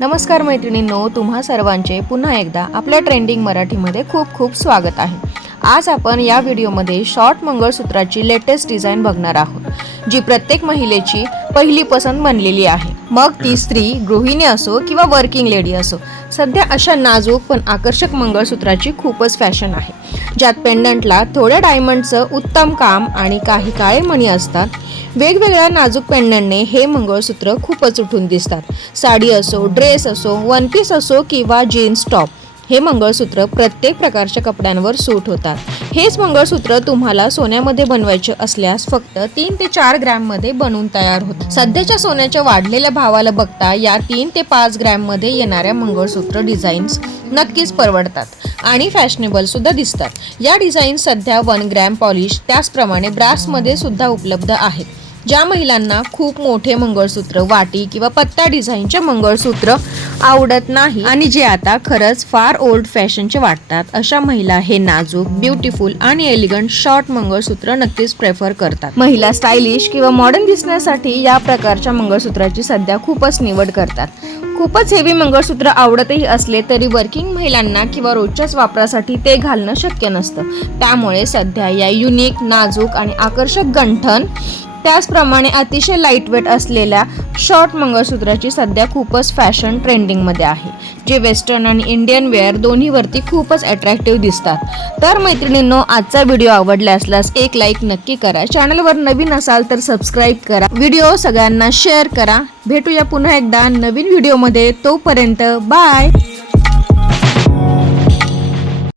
नमस्कार मैत्रिणींनो तुम्हा सर्वांचे पुन्हा एकदा आपल्या ट्रेंडिंग मराठीमध्ये खूप खूप स्वागत आहे. आज आपण या व्हिडिओमध्ये शॉर्ट मंगळसूत्राची लेटेस्ट डिझाईन बघणार आहोत जी प्रत्येक महिलेची पहिली पसंत बनलेली आहे. मग ती स्त्री गृहिणी असो किंवा वर्किंग लेडी असो सध्या अशा नाजूक पण आकर्षक मंगळसूत्राची खूपच फॅशन आहे. ज्यात पेंडंटला थोड्या डायमंडचं उत्तम काम आणि काही काळे मणी असतात. वेगवेगळ्या नाजूक पेंडंटने हे मंगळसूत्र खूपच उठून दिसतात. साडी असो ड्रेस असो वन पीस असो किंवा जीन्स टॉप हे मंगळसूत्र प्रत्येक प्रकारच्या कपड्यांवर सूट होतात. हेच मंगळसूत्र तुम्हाला सोन्यामध्ये बनवायचे असल्यास फक्त तीन ते चार ग्रॅममध्ये बनवून तयार होत. सध्याच्या सोन्याच्या वाढलेल्या भावाला बघता या तीन ते पाच ग्रॅममध्ये येणाऱ्या मंगळसूत्र डिझाईन्स नक्कीच परवडतात आणि फॅशनेबल सुद्धा दिसतात. या डिझाईन सध्या वन ग्रॅम पॉलिश त्याचप्रमाणे ब्रासमध्ये सुद्धा उपलब्ध आहेत. ज्या महिलांना खूप मोठे मंगळसूत्र वाटी किंवा पत्ता डिझाईनचे मंगळसूत्र आवडत नाही. आणि जे आता खरंच फार ओल्ड फॅशनचे वाटतात अशा महिला हे नाजूक ब्युटिफुल आणि एलिगंट शॉर्ट मंगळसूत्र नक्कीच प्रेफर करतात. महिला स्टायलिश किंवा मॉडर्न दिसण्यासाठी या प्रकारच्या मंगळसूत्राची सध्या खूपच निवड करतात. खूपच हेवी मंगळसूत्र आवडतही असले तरी वर्किंग महिलांना किंवा रोजच्याच वापरासाठी ते घालणं शक्य नसतं. त्यामुळे सध्या या युनिक नाजूक आणि आकर्षक गंठन त्याचप्रमाणे अतिशय लाईटवेट असलेल्या शॉर्ट मंगळसूत्राची सध्या खूपच फॅशन ट्रेंडिंगमध्ये आहे. जे वेस्टर्न आणि इंडियन वेअर दोन्हीवरती खूपच अट्रॅक्टिव्ह दिसतात. तर मैत्रिणींनो आजचा व्हिडिओ आवडला असल्यास एक लाईक नक्की करा. चॅनलवर नवीन असाल तर सबस्क्राईब करा. व्हिडिओ सगळ्यांना शेअर करा. भेटूया पुन्हा एकदा नवीन व्हिडिओमध्ये तोपर्यंत बाय